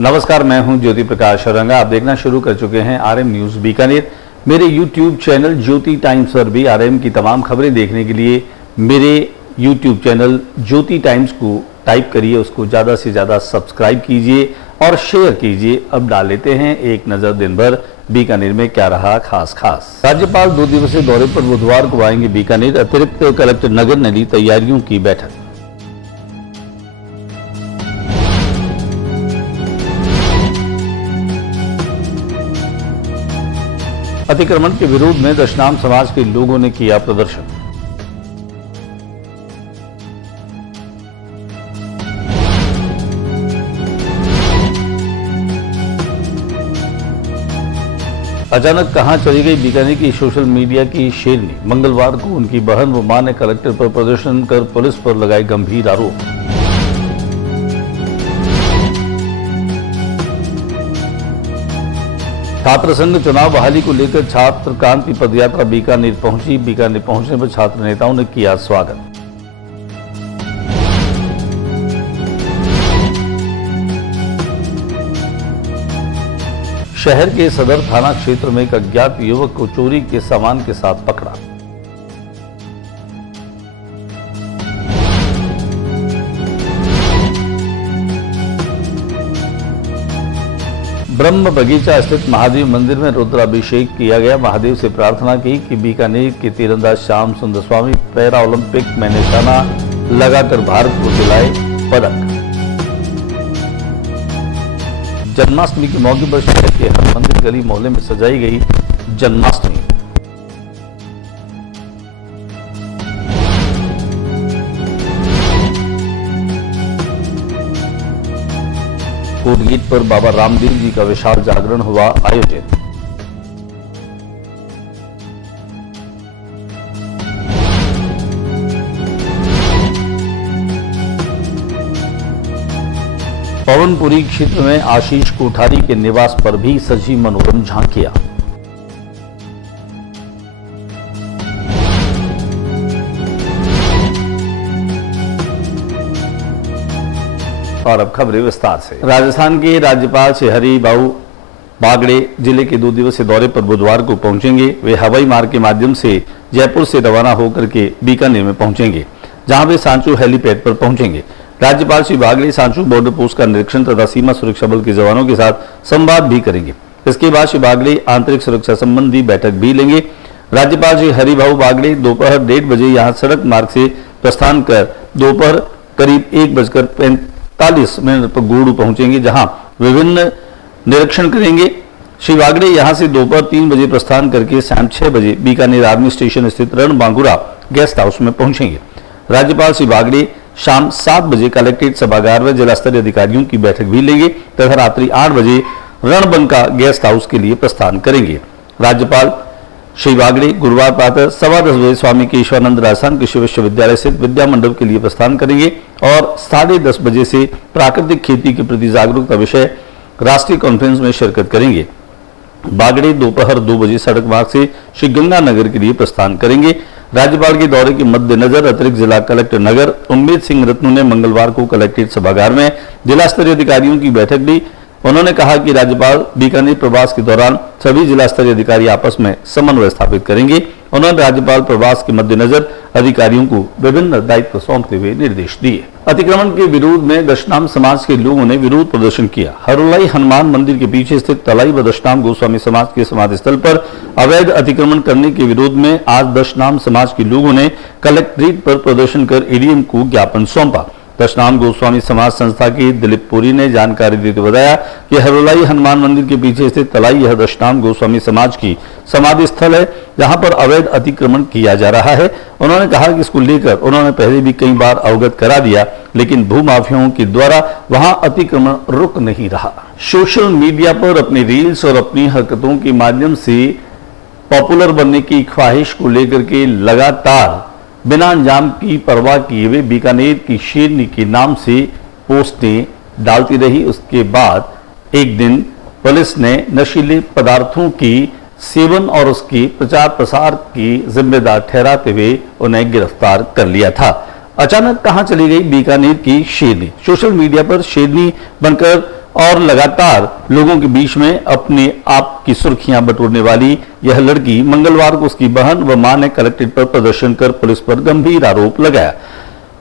नमस्कार, मैं हूं ज्योति प्रकाश औरंगा। आप देखना शुरू कर चुके हैं आरएम न्यूज बीकानेर। मेरे यूट्यूब चैनल ज्योति टाइम्स पर भी आरएम की तमाम खबरें देखने के लिए मेरे यूट्यूब चैनल ज्योति टाइम्स को टाइप करिए, उसको ज़्यादा से ज़्यादा सब्सक्राइब कीजिए और शेयर कीजिए। अब डाल लेते हैं एक नज़र दिन भर बीकानेर में क्या रहा खास। राज्यपाल 2 दिवसीय दौरे पर बुधवार को आएंगे बीकानेर। अतिरिक्त कलेक्टर नगर ने ली तैयारियों की बैठक। अतिक्रमण के विरोध में दशनाम समाज के लोगों ने किया प्रदर्शन। अचानक कहां चली गई बीकानेर की सोशल मीडिया की शेरनी। मंगलवार को उनकी बहन व मां ने कलेक्टर पर प्रदर्शन कर पुलिस पर लगाए गंभीर आरोप। छात्र संघ चुनाव बहाली को लेकर छात्र क्रांति पदयात्रा बीकानेर पहुंची। बीकानेर पहुंचने पर छात्र नेताओं ने किया स्वागत। शहर के सदर थाना क्षेत्र में एक अज्ञात युवक को चोरी के सामान के साथ पकड़ा। ब्रह्म बगीचा स्थित महादेव मंदिर में रुद्राभिषेक किया गया। महादेव से प्रार्थना की कि बीकानेर के तीरंदाज श्याम सुंदर स्वामी पैरा ओलंपिक में निशाना लगाकर भारत को दिलाए पदक। जन्माष्टमी के मौके पर शहर के हर मंदिर गली मोहल्ले में सजाई गई जन्माष्टमी। कोटगीत पर बाबा रामदेव जी का विशाल जागरण हुआ आयोजित। पवनपुरी क्षेत्र में आशीष कोठारी के निवास पर भी सजी मनोरम झांकियां। और अब खबरें विस्तार से। राजस्थान के राज्यपाल श्री हरिभाऊ बागड़े जिले के 2 दिवसीय दौरे पर बुधवार को पहुंचेंगे। वे हवाई मार्ग के माध्यम से जयपुर से रवाना होकर के बीकानेर में पहुंचेंगे, जहां वे सांचू हेलीपैड पर पहुंचेंगे। राज्यपाल श्री बागड़े सांचू बॉर्डर पोस्ट का निरीक्षण तथा सीमा सुरक्षा बल के जवानों के साथ संवाद भी करेंगे। इसके बाद श्री बागड़े आंतरिक सुरक्षा संबंधी बैठक भी लेंगे। राज्यपाल श्री हरिभाऊ बागड़े दोपहर 1:30 बजे यहां सड़क मार्ग से प्रस्थान कर दोपहर करीब 1:45 पर गुड़ू पहुंचेंगे, जहां विभिन्न निरीक्षण करेंगे। श्री बागड़े यहां से दोपहर 3 बजे प्रस्थान करके शाम 6 बजे बीकानेर आर्मी स्टेशन स्थित रणबांकुरा गेस्ट हाउस में पहुंचेंगे। राज्यपाल श्री बागड़े शाम 7 बजे कलेक्ट्रेट सभागार में जिला स्तरीय अधिकारियों की बैठक भी लेंगे तथा रात्रि 8 बजे रणबंका गेस्ट हाउस के लिए प्रस्थान करेंगे। राज्यपाल श्री बागड़े गुरुवार प्रातः 10:15 बजे स्वामी केशवानंद राजस्थान कृषि विश्वविद्यालय स्थित विद्या मंडप के लिए प्रस्थान करेंगे और 10:30 बजे से प्राकृतिक खेती के प्रति जागरूकता विषय राष्ट्रीय कॉन्फ्रेंस में शिरकत करेंगे। बागड़े दोपहर 2 बजे सड़क मार्ग से श्री गंगानगर के लिए प्रस्थान करेंगे। राज्यपाल के दौरे के मद्देनजर अतिरिक्त जिला कलेक्टर नगर उम्मेद सिंह रत्नू ने मंगलवार को कलेक्ट्रेट सभागार में जिला स्तरीय अधिकारियों की बैठक ली। उन्होंने कहा कि राज्यपाल बीकानेर प्रवास के दौरान सभी जिला स्तरीय अधिकारी आपस में समन्वय स्थापित करेंगे। उन्होंने राज्यपाल प्रवास के मद्देनजर अधिकारियों को विभिन्न दायित्व सौंपते हुए निर्देश दिए। अतिक्रमण के विरोध में दशनाम समाज के लोगों ने विरोध प्रदर्शन किया। हरुलाई हनुमान मंदिर के पीछे स्थित तलाई व दशनाम गोस्वामी समाज के समाधि स्थल पर अवैध अतिक्रमण करने के विरोध में आज दशनाम समाज के लोगों ने कलेक्ट्रेट पर प्रदर्शन कर एडीएम को ज्ञापन सौंपा। दशनाम गोस्वामी समाज संस्था के दिलीप पुरी ने जानकारी देते बताया कि हरुलाई हनुमान मंदिर के पीछे स्थित तलाई यह दशनाम गोस्वामी समाज की समाधि स्थल है, जहां पर अवैध अतिक्रमण किया जा रहा है। उन्होंने कहा कि इसको लेकर उन्होंने पहले भी कई बार अवगत करा दिया, लेकिन भूमाफियाओं के द्वारा वहां अतिक्रमण रुक नहीं रहा। सोशल मीडिया पर अपनी रील्स और अपनी हरकतों के माध्यम से पॉपुलर बनने की ख्वाहिश को लेकर के लगातार बिना अंजाम की परवाह किए हुए बीकानेर की शेरनी के नाम से पोस्टें डालती रही। उसके बाद एक दिन पुलिस ने नशीले पदार्थों की सेवन और उसके प्रचार प्रसार की जिम्मेदार ठहराते हुए उन्हें गिरफ्तार कर लिया था। अचानक कहां चली गई बीकानेर की शेरनी। सोशल मीडिया पर शेरनी बनकर और लगातार लोगों के बीच में अपने आप की सुर्खियां बटोरने वाली यह लड़की मंगलवार को उसकी बहन व मां ने कलेक्ट्रेट पर प्रदर्शन कर पुलिस पर गंभीर आरोप लगाया।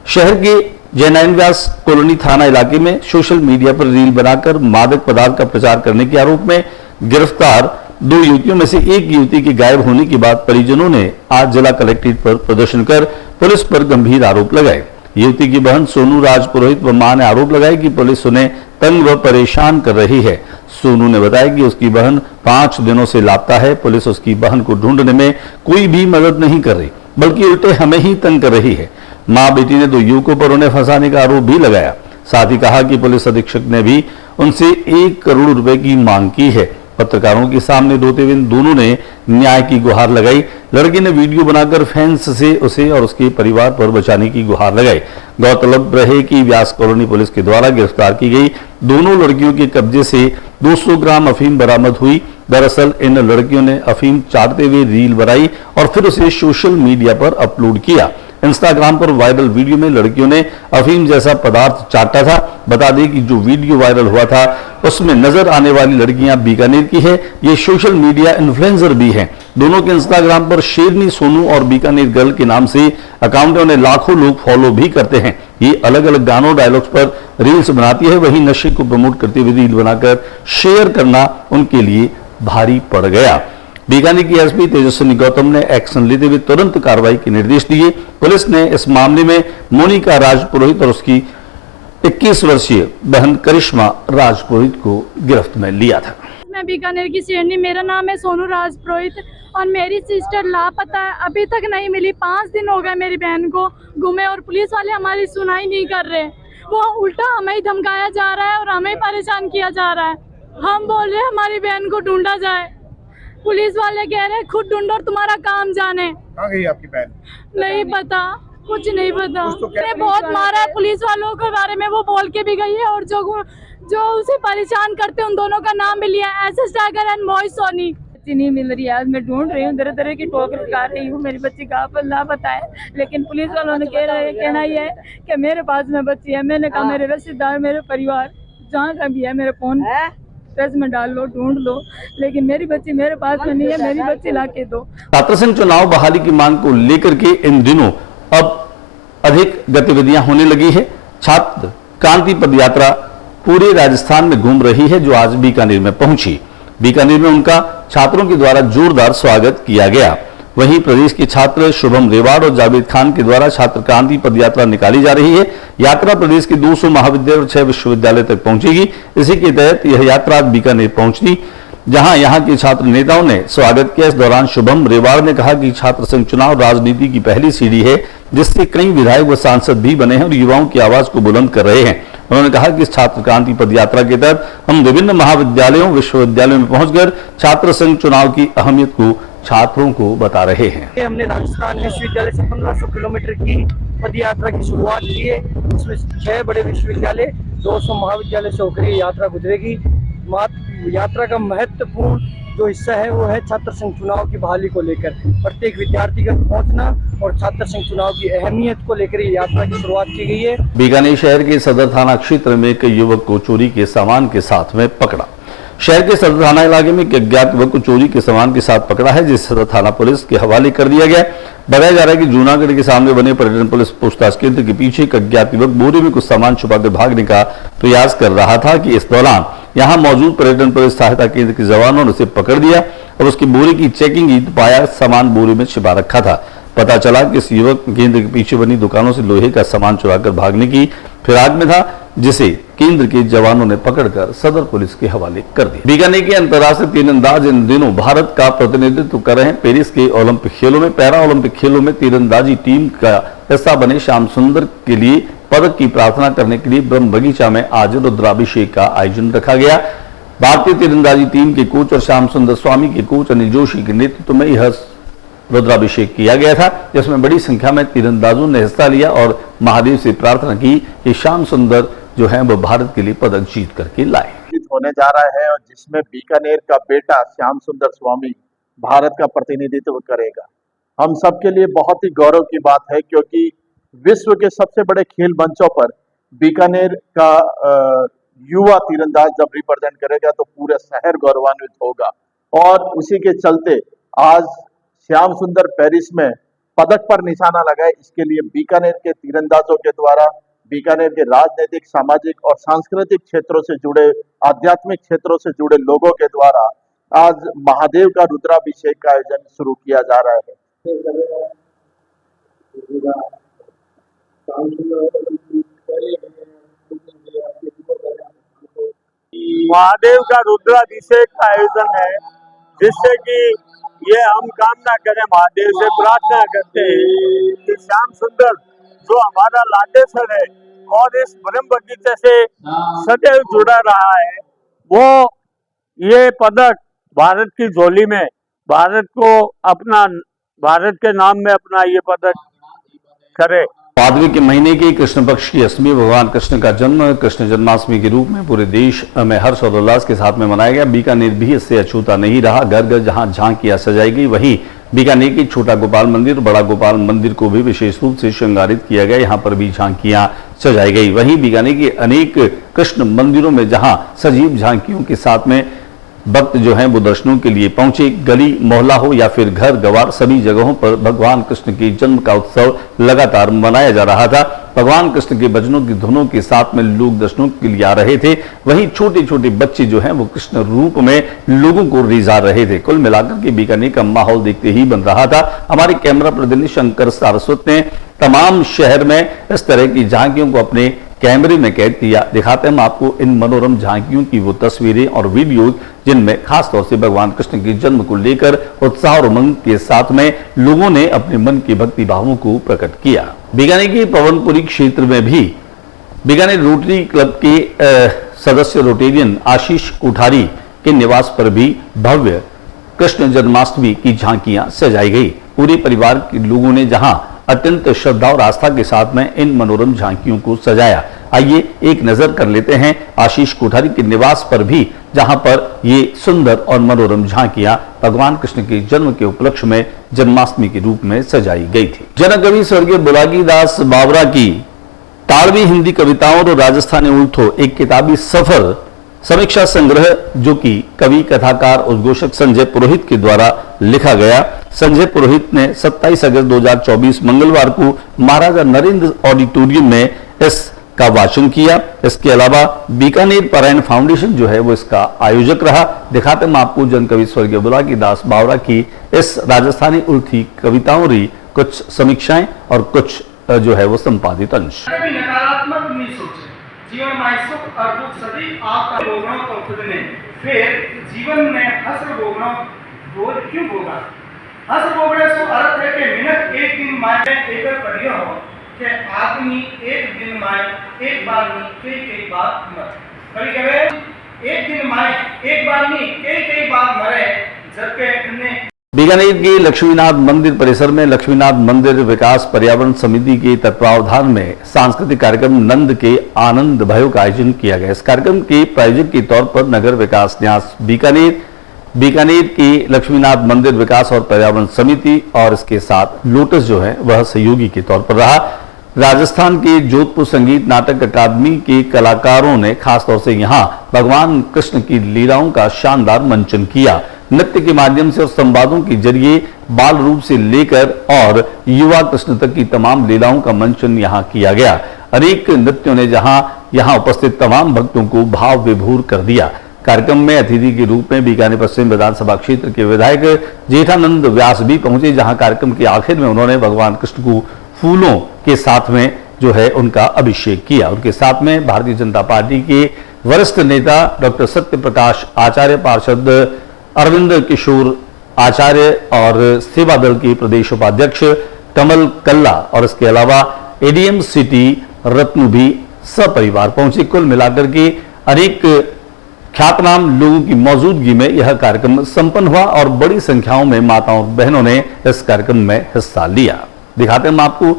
शहर के जयनारायण व्यास कॉलोनी थाना इलाके में सोशल मीडिया पर रील बनाकर मादक पदार्थ का प्रचार करने के आरोप में गिरफ्तार 2 युवतियों में से एक युवती के गायब होने के बाद परिजनों ने आज जिला कलेक्ट्रेट पर प्रदर्शन कर पुलिस पर गंभीर आरोप लगाए। युवती की बहन सोनू राजपुरोहित व मां ने आरोप लगाया कि पुलिस उन्हें तंग व परेशान कर रही है। सोनू ने बताया कि उसकी बहन 5 दिनों से लापता है। पुलिस उसकी बहन को ढूंढने में कोई भी मदद नहीं कर रही, बल्कि उल्टे हमें ही तंग कर रही है। मां बेटी ने 2 युवकों पर उन्हें फंसाने का आरोप भी लगाया। साथ ही कहा कि पुलिस अधीक्षक ने भी उनसे 1 करोड़ रुपए की मांग की है। पत्रकारों के सामने रोते हुए दोनों ने न्याय की गुहार लगाई। लड़की ने वीडियो बनाकर फैंस से उसे और उसके परिवार पर बचाने की गुहार लगाई। गौरतलब रहे कि व्यास कॉलोनी पुलिस के द्वारा गिरफ्तार की गई दोनों लड़कियों के कब्जे से 200 ग्राम अफीम बरामद हुई। दरअसल इन लड़कियों ने अफीम चाटते हुए रील बनाई और फिर उसे सोशल मीडिया पर अपलोड किया। इंस्टाग्राम पर वायरल वीडियो में लड़कियों ने अफीम जैसा पदार्थ चाटा था। बता दें कि जो वीडियो वायरल हुआ था उसमें नजर आने वाली लड़कियां बीकानेर की है। ये सोशल मीडिया इन्फ्लुएंसर भी हैं। दोनों के इंस्टाग्राम पर शेरनी सोनू और बीकानेर गर्ल के नाम से अकाउंट है, उन्हें लाखों लोग फॉलो भी करते हैं। ये अलग अलग गानों डायलॉग्स पर रील्स बनाती है, वहीं नशे को प्रमोट करते हुए रील बनाकर शेयर करना उनके लिए भारी पड़ गया। बीकानेर की एसपी तेजस्विनी गौतम ने एक्शन लेते हुए तुरंत कार्रवाई के निर्देश दिए। पुलिस ने इस मामले में मोनिका राजपुरोहित और उसकी 21 वर्षीय बहन करिश्मा राजपुरोहित को गिरफ्त में लिया था। मैं बीकानेर की शेरनी, मेरा नाम है सोनू राजपुरोहित और मेरी सिस्टर लापता है, अभी तक नहीं मिली। 5 दिन हो गए मेरी बहन को गुमे और पुलिस वाले हमारी सुनाई नहीं कर रहे। वो उल्टा हमें ही धमकाया जा रहा है और हमें परेशान किया जा रहा है। हम बोल रहे हैं हमारी बहन को ढूंढा जाए, पुलिस वाले कह रहे हैं खुद ढूंढो और तुम्हारा काम जाने। कहाँ गई आपकी बहन? नहीं पता, कुछ नहीं पता। मैंने बहुत मारा है पुलिस वालों के बारे में, वो बोल के भी गई है और जो उसे परेशान करते उन दोनों का नाम भी लिया, एसएस टाइगर एंड मोहित सोनी। नहीं मिल रही है, आज मैं ढूंढ रही हूँ, तरह तरह की ठोकर खा रही हूँ। मेरी बच्ची का लापता है, लेकिन पुलिस वालों ने कहना ही है कि मेरे पास में बच्ची है। मैंने कहा मेरे रिश्तेदार, मेरे परिवार जहाँ का भी है, मेरे फोन प्रेस में डाल लो, ढूंढ लो, लेकिन मेरी बच्ची मेरे पास में नहीं है। मेरी बच्ची लाके दो। छात्र संघ चुनाव बहाली की मांग को लेकर के इन दिनों अब अधिक गतिविधियां होने लगी है। छात्र क्रांति पद यात्रा पूरे राजस्थान में घूम रही है, जो आज बीकानेर में पहुंची। बीकानेर में उनका छात्रों के द्वारा जोरदार स्वागत किया गया। वहीं प्रदेश के छात्र शुभम रेवाड़ और जावेद खान के द्वारा छात्र क्रांति पद यात्रा निकाली जा रही है। यात्रा प्रदेश के 200 महाविद्यालय और 6 विश्वविद्यालय तक पहुंचेगी। इसी के तहत यह यात्रा बीकानेर पहुंची, जहां यहां के छात्र नेताओं ने स्वागत किया। इस दौरान शुभम रेवाड़ ने कहा कि छात्र संघ चुनाव राजनीति की पहली सीढ़ी है, जिससे कई विधायक व सांसद भी बने हैं और युवाओं की आवाज को बुलंद कर रहे हैं। उन्होंने कहा कि इस छात्र क्रांति पद यात्रा के तहत हम विभिन्न महाविद्यालयों विश्वविद्यालयों में पहुंचकर छात्र संघ चुनाव की अहमियत को छात्रों को बता रहे हैं। हमने राजस्थान विश्वविद्यालय से 1500 किलोमीटर की पद यात्रा की शुरुआत की है। इसमें 6 बड़े विश्वविद्यालय, 200 महाविद्यालय से होकर ये यात्रा गुजरेगी। यात्रा का महत्वपूर्ण जो हिस्सा है वो है छात्र संघ चुनाव की बहाली को लेकर प्रत्येक विद्यार्थी का पहुंचना और छात्र संघ चुनाव की अहमियत को लेकर ये यात्रा की शुरुआत की गई है। बीकानेर शहर के सदर थाना क्षेत्र में एक युवक को चोरी के सामान के साथ में पकड़ा। शहर के सदर थाना इलाके में एक अज्ञात युवक को चोरी के सामान के साथ पकड़ा है, जिसे सदर थाना पुलिस के हवाले कर दिया गया। बताया जा रहा है कि जूनागढ़ के सामने बने पर्यटन पुलिस पूछताछ केंद्र के पीछे एक अज्ञात युवक बोरे में कुछ सामान छुपाकर भागने का प्रयास कर रहा था कि इस दौरान यहां मौजूद पर्यटन पुलिस सहायता केंद्र के जवानों ने उसे पकड़ दिया और उसके बोरे की चेकिंग की तो पाया सामान बोरे में छिपा रखा था। पता चला कि इस युवक केंद्र के पीछे बनी दुकानों से लोहे का सामान चुराकर भागने की फिराक में था, जिसे केंद्र के जवानों ने पकड़कर सदर पुलिस के हवाले कर दिया। बीकानेर के अंतर्राष्ट्रीय तीरंदाज इन दिनों भारत का प्रतिनिधित्व कर रहे हैं। पेरिस के ओलंपिक खेलों में पैरा ओलंपिक खेलों में तीरंदाजी टीम का हिस्सा बने श्याम सुंदर के लिए पदक की प्रार्थना करने के लिए ब्रह्म बगीचा में आज रुद्राभिषेक का आयोजन रखा गया। भारतीय तीरंदाजी टीम के कोच और श्याम सुंदर स्वामी के कोच अनिल जोशी के नेतृत्व में यह रुद्राभिषेक किया गया था, जिसमें बड़ी संख्या में तीरंदाजों ने हिस्सा लिया और महादेव से प्रार्थना की कि श्याम सुंदर जो है वो भारत के लिए पदक जीत करके लाए। होने जा रहा है और जिसमें बीकानेर का बेटा श्याम सुंदर स्वामी भारत का प्रतिनिधित्व करेगा। हम सबके लिए बहुत ही गौरव की बात है, क्योंकि विश्व के सबसे बड़े खेल मंचों पर बीकानेर का युवा तीरंदाज जब रिप्रेजेंट करेगा तो पूरा शहर गौरवान्वित होगा। और उसी के चलते आज श्याम सुंदर पेरिस में पदक पर निशाना लगाए, इसके लिए बीकानेर के तीरंदाजों के द्वारा, बीकानेर के राजनीतिक, सामाजिक और सांस्कृतिक क्षेत्रों से जुड़े, आध्यात्मिक क्षेत्रों से जुड़े लोगों के द्वारा आज महादेव का रुद्राभिषेक का आयोजन शुरू किया जा रहा है। महादेव का रुद्राभिषेक का आयोजन है, जिससे कि ये हम कामना करें, महादेव से प्रार्थना करते हैं कि श्याम सुंदर जो हमारा लाडेश्वर है और इस ब्रह्म बगीचे से सदैव जुड़ा रहा है, वो ये पदक भारत की झोली में, भारत के नाम में अपना ये पदक करे। भादवे के महीने के कृष्ण पक्ष की अष्टमी भगवान कृष्ण का जन्म कृष्ण जन्माष्टमी के रूप में पूरे देश में हर्ष और उल्लास के साथ में मनाया गया। बीकानेर भी इससे अछूता नहीं रहा। घर घर जहां झांकियां सजाई गई, वहीं बीकानेर के छोटा गोपाल मंदिर, बड़ा गोपाल मंदिर को भी विशेष रूप से श्रृंगारित किया गया। यहाँ पर भी झांकियां सजाई गई। वहीं बीकानेर के अनेक कृष्ण मंदिरों में जहां सजीव झांकियों के साथ में भक्त जो हैं वो दर्शनों के लिए पहुंचे। गली मोहल्ला हो या फिर घर गवार, सभी जगहों पर भगवान कृष्ण के जन्म का उत्सव लगातार मनाया जा रहा था। भगवान कृष्ण के भजनों की धुनों के साथ में लोग दर्शनों के लिए आ रहे थे। वहीं छोटे छोटे बच्चे जो हैं वो कृष्ण रूप में लोगों को रिझा रहे थे। कुल मिलाकर के बीकानेर का माहौल देखते ही बन रहा था। हमारे कैमरा प्रतिनिधि शंकर सारस्वत ने तमाम शहर में इस तरह की झांकियों को अपने कैमरे में कैद किया। दिखाते हैं हम आपको इन मनोरम झांकियों की वो तस्वीरें और वीडियो, जिनमें खासतौर से भगवान कृष्ण के जन्म को लेकर उत्साह और उमंग के साथ में लोगों ने अपने मन की भक्ति भावों को प्रकट किया। बीकानेर के पवनपुरी क्षेत्र में भी बीकानेर रोटरी क्लब के सदस्य रोटेरियन आशीष कोठारी के निवास पर भी भव्य कृष्ण जन्माष्टमी की झांकियां सजाई गई। पूरे परिवार के लोगों ने जहां अत्यंत श्रद्धा और आस्था के साथ में इन मनोरम झांकियों को सजाया। आइए एक नजर कर लेते हैं आशीष कोठारी के निवास पर भी, जहां पर ये सुंदर और मनोरम झांकियां भगवान कृष्ण के जन्म के उपलक्ष्य में जन्माष्टमी के रूप में सजाई गई थी। जनक कवि स्वर्गीय बुलाकीदास बावरा की ताड़वी हिंदी कविताओं और राजस्थानी उल्थो एक किताबी सफर समीक्षा संग्रह, जो कि कवि कथाकार उद्घोषक संजय पुरोहित के द्वारा लिखा गया। संजय पुरोहित ने 27 अगस्त 2024 मंगलवार को महाराजा नरेंद्र ऑडिटोरियम में इसका वाचन किया। इसके अलावा बीकानेर पारायण फाउंडेशन जो है वो इसका आयोजक रहा। दिखाते हम आपको जन कवि स्वर्गीय बुलाकीदास बावरा की इस राजस्थानी उल्थी कविताओं री कुछ समीक्षाएं और कुछ जो है वो संपादित अंश। नकारात्मक नहीं सोचे, जीवन में सुख और दुख सभी आपका भोगना तो खुद ने, फिर जीवन में हसर भोगना बोझ क्यों होगा? हसर भोगने से अर्थ है कि मिनट एक दिन माय एक पढ़ियो हो कि आदमी एक दिन माय एक बार नहीं कई बार मर। कभी कभी एक दिन माय एक बार नहीं कई बार मरे, जबकि बीकानेर के लक्ष्मीनाथ मंदिर परिसर में लक्ष्मीनाथ मंदिर विकास पर्यावरण समिति के तत्वावधान में सांस्कृतिक कार्यक्रम नंद के आनंद भयो का आयोजन किया गया। इस कार्यक्रम के प्रायोजक के तौर पर नगर विकास न्यास बीकानेर की लक्ष्मीनाथ मंदिर विकास और पर्यावरण समिति और इसके साथ लोटस जो है वह सहयोगी के तौर पर रहा। राजस्थान के जोधपुर संगीत नाटक अकादमी के कलाकारों ने खासतौर से यहाँ भगवान कृष्ण की लीलाओं का शानदार मंचन किया। नृत्य के माध्यम से और संवादों के जरिए बाल रूप से लेकर और युवा कृष्ण तक की तमाम लीलाओं का मंचन यहाँ किया गया। अनेक नृत्यों ने यहाँ उपस्थित तमाम भक्तों को भाव विभोर कर दिया। कार्यक्रम में अतिथि के रूप में बीकानेर पश्चिम विधानसभा क्षेत्र के विधायक जेठानंद व्यास भी पहुंचे, जहां कार्यक्रम के आखिर में उन्होंने भगवान कृष्ण को फूलों के साथ में जो है उनका अभिषेक किया। उनके साथ में भारतीय जनता पार्टी के वरिष्ठ नेता डॉक्टर सत्य प्रकाश आचार्य, पार्षद अरविंद किशोर आचार्य और सेवा दल के प्रदेश उपाध्यक्ष कमल कल्ला और इसके अलावा एडीएम सिटी रत्नु भी सपरिवार पहुंचे। कुल मिलाकर के अनेक ख्यातनाम लोगों की मौजूदगी में यह कार्यक्रम संपन्न हुआ और बड़ी संख्याओं में माताओं और बहनों ने इस कार्यक्रम में हिस्सा लिया। दिखाते हैं आपको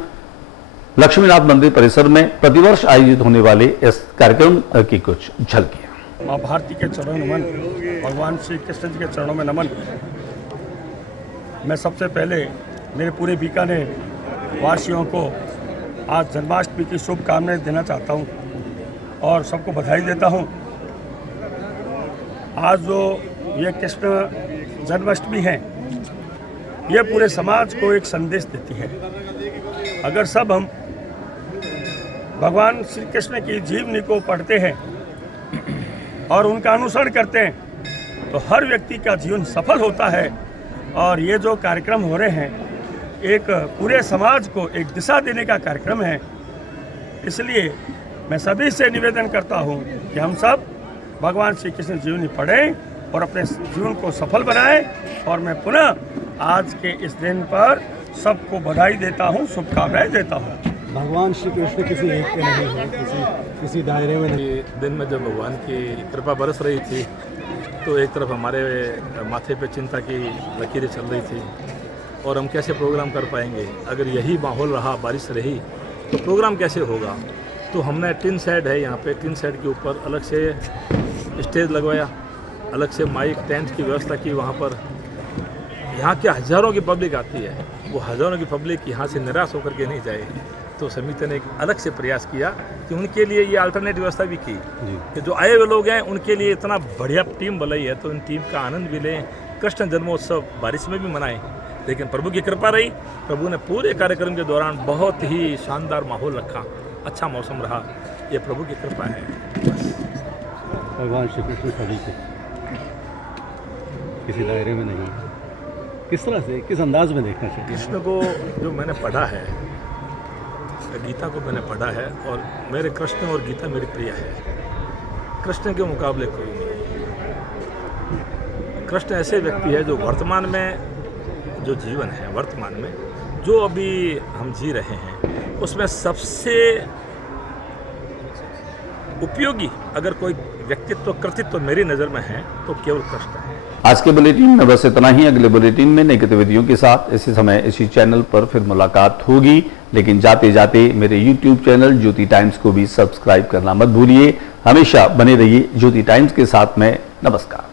लक्ष्मीनाथ मंदिर परिसर में प्रतिवर्ष आयोजित होने वाले इस कार्यक्रम की कुछ झलकियां। माँ भारती के चरणों में नमन, भगवान श्री कृष्ण जी के चरणों में नमन। मैं सबसे पहले मेरे पूरे बीकानेर वासियों को आज जन्माष्टमी की शुभकामनाएं देना चाहता हूँ। और सबको बधाई देता हूँ। आज जो ये कृष्ण जन्माष्टमी है, ये पूरे समाज को एक संदेश देती है। अगर सब हम भगवान श्री कृष्ण की जीवनी को पढ़ते हैं और उनका अनुसरण करते हैं तो हर व्यक्ति का जीवन सफल होता है। और ये जो कार्यक्रम हो रहे हैं, एक पूरे समाज को एक दिशा देने का कार्यक्रम है। इसलिए मैं सभी से निवेदन करता हूँ कि हम सब भगवान श्री कृष्ण जीवनी पढ़ें और अपने जीवन को सफल बनाएं। और मैं पुनः आज के इस दिन पर सबको बधाई देता हूँ, शुभकामनाएं देता हूँ। भगवान श्री कृष्ण किसी एक पे नहीं है, किसी दायरे में नहीं। दिन में जब भगवान की कृपा बरस रही थी तो एक तरफ हमारे माथे पे चिंता की लकीरें चल रही थी और हम कैसे प्रोग्राम कर पाएंगे। अगर यही माहौल रहा, बारिश रही तो प्रोग्राम कैसे होगा। तो हमने टिन शेड है यहाँ पे, टिन शेड के ऊपर अलग से स्टेज लगवाया, अलग से माइक टेंट की व्यवस्था की। वहाँ पर यहाँ के हज़ारों की पब्लिक आती है, वो हज़ारों की पब्लिक यहाँ से निराश होकर के नहीं जाए। तो समिति ने एक अलग से प्रयास किया कि उनके लिए ये अल्टरनेट व्यवस्था भी की कि जो आए हुए लोग हैं उनके लिए इतना बढ़िया टीम बनाई है तो इन टीम का आनंद भी लें। कृष्ण जन्मोत्सव बारिश में भी मनाएं, लेकिन प्रभु की कृपा रही। प्रभु ने पूरे कार्यक्रम के दौरान बहुत ही शानदार माहौल रखा, अच्छा मौसम रहा। ये प्रभु की कृपा है। भगवान श्री कृष्ण सभी के किसी दायरे में नहीं। किस तरह से, किस अंदाज में देखना चाहिए कृष्ण को? जो मैंने पढ़ा है, गीता को मैंने पढ़ा है और मेरे कृष्ण और गीता मेरी प्रिय है। कृष्ण के मुकाबले कोई नहीं। कृष्ण ऐसे व्यक्ति है जो वर्तमान में जो जीवन है, वर्तमान में जो अभी हम जी रहे हैं, उसमें सबसे उपयोगी अगर कोई व्यक्तित्व कृतित्व मेरी नज़र में है तो केवल कृष्ण है। आज के बुलेटिन में बस इतना ही। अगले बुलेटिन में नई गतिविधियों के साथ इसी समय इसी चैनल पर फिर मुलाकात होगी। लेकिन जाते जाते मेरे YouTube चैनल ज्योति टाइम्स को भी सब्सक्राइब करना मत भूलिए। हमेशा बने रहिए ज्योति टाइम्स के साथ में। नमस्कार।